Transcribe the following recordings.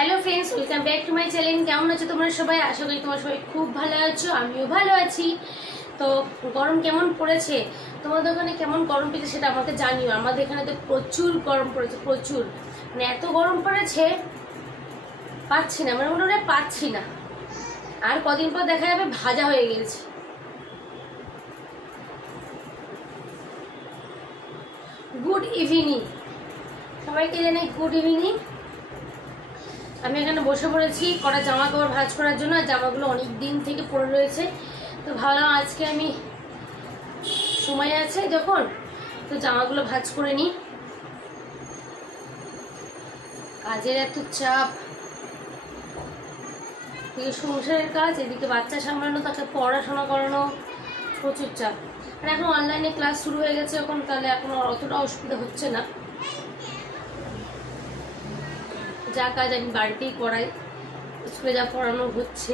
Hello friends, welcome back to my channel. কেমন আছো তোমরা সবাই? আশা করি তোমরা সবাই খুব ভালো আছো, আমিও ভালো আছি। তো গরম কেমন পড়েছে, তোমাদের ওখানে কেমন গরম পেয়েছে সেটা আমাকে জানিও। আমাদের এখানে তো প্রচুর গরম পড়েছে, প্রচুর, মানে এত গরম পড়েছে পাচ্ছি না, মানে মনে হয় পাচ্ছি না। আর কদিন পর দেখা যাবে ভাজা হয়ে গেছে। গুড ইভিনিং সবাইকে, জানাই গুড ইভিনিং। আমি এখানে বসে পড়েছি কটা জামা কাপড় ভাঁজ করার জন্য। আর জামাগুলো অনেক দিন থেকে পড়ে রয়েছে, তো ভাবলাম আজকে আমি সময় আছে যখন, তো জামাগুলো ভাঁজ করে নিই। কাজের এত চাপ, এদিকে সংসারের কাজ, এদিকে বাচ্চা সামলানো, তাকে পড়াশোনা করানো, প্রচুর চাপ। আর এখন অনলাইনে ক্লাস শুরু হয়ে গেছে এখন, তাহলে এখন অতটা অসুবিধা হচ্ছে না। যা কাজ আমি বাড়িতেই করাই, স্কুলে যা পড়ানো হচ্ছে।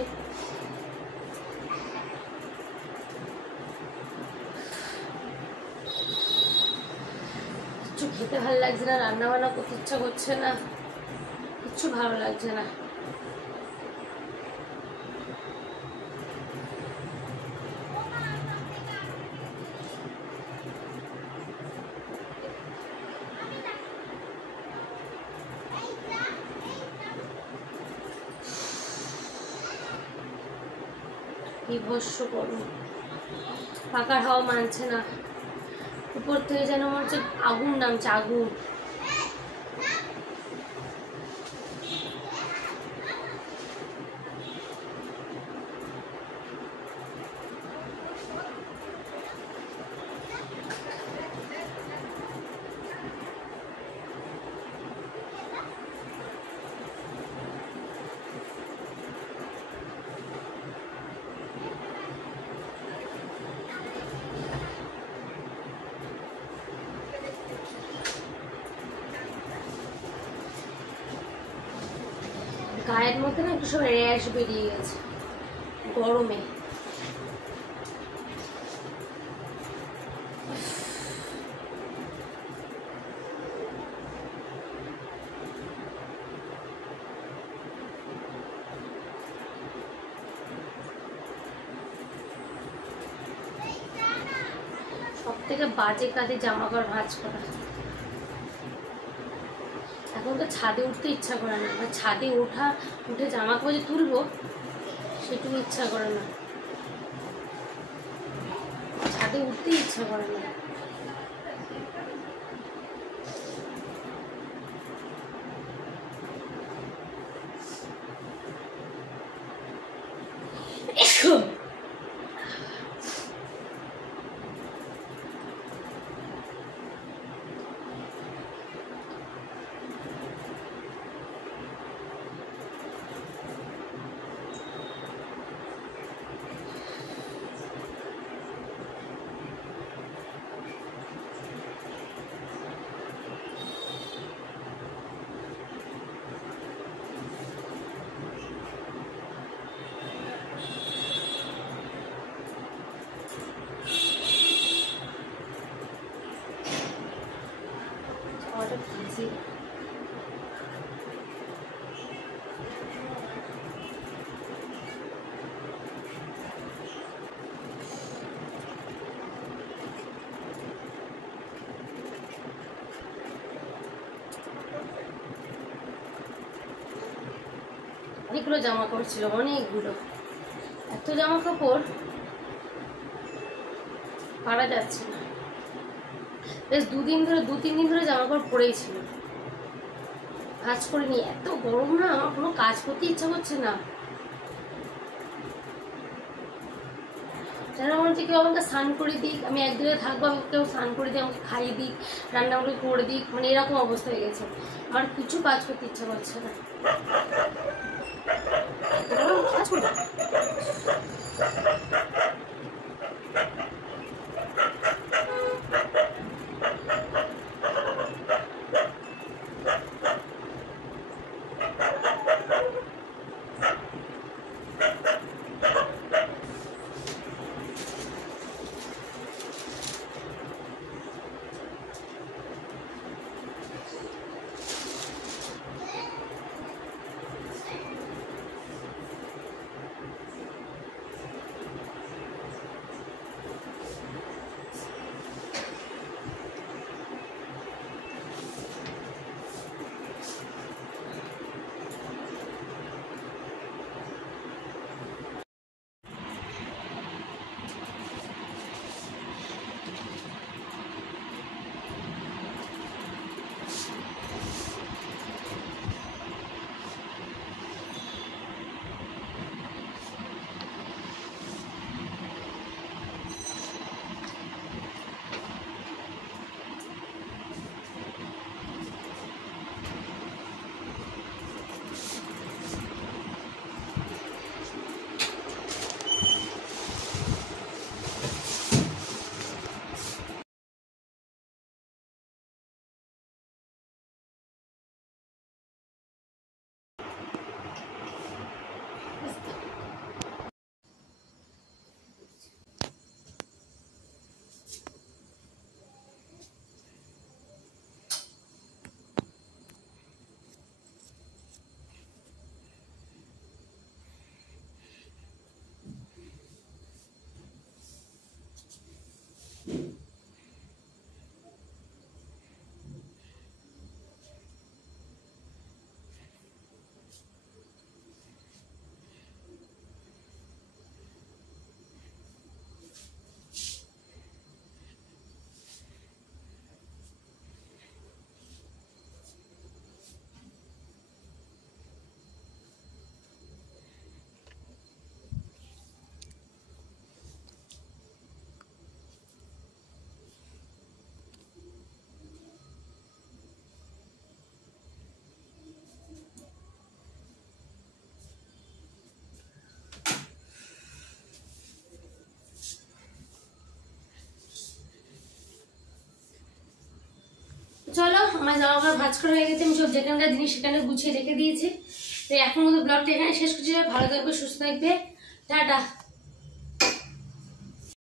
কিছু খেতে ভালো লাগছে না, রান্না বান্না করতে ইচ্ছা করছে না, কিচ্ছু ভালো লাগছে না। বিভৎস গরম, পাকার হাওয়া মানছে না, উপর থেকে যেন মনে হচ্ছে আগুন নামছে, আগুন। গায়ের মধ্যে না একটু সব র্যাশ বেরিয়ে গেছে গরমে। সব থেকে বাজে কাজে জামা কাপড় ভাঁজ করা। এখন তো ছাদে উঠতে ইচ্ছা করে না, ছাদে উঠে জামা কাপড় যে তুলবো সেটুকু ইচ্ছা করে না, ছাদে উঠতে ইচ্ছা করে না। অনেকগুলো জামা কাপড় ছিল, অনেকগুলো, এত জামা কাপড় পারা যাচ্ছে না। বেশ দু তিন দিন ধরে জামা কাপড় পরেই ছিল, কাজ করে নি। এত গরম না, আমার কোনো কাজ করতে ইচ্ছা করছে না। যারা মনে হচ্ছে কেউ আমাকে স্নান করে দিক, আমি একদিনে থাকবো, আমাকে কেউ স্নান করে দিই, আমাকে খাইয়ে দিক, রান্না করে দিক, মানে এরকম অবস্থা হয়ে গেছে। আমার কিছু কাজ করতে ইচ্ছা করছে না। কাজ করবো চলো, আমার জামা কাপড় ভাঁজ করা হয়ে গেছে, আমি সব যেখানকার জিনিস সেখানে গুছিয়ে রেখে দিয়েছি। তো এখন মতো ব্লগটা এখানে শেষ করছি। ভালো থাকবে, সুস্থ থাকবে, টাটা।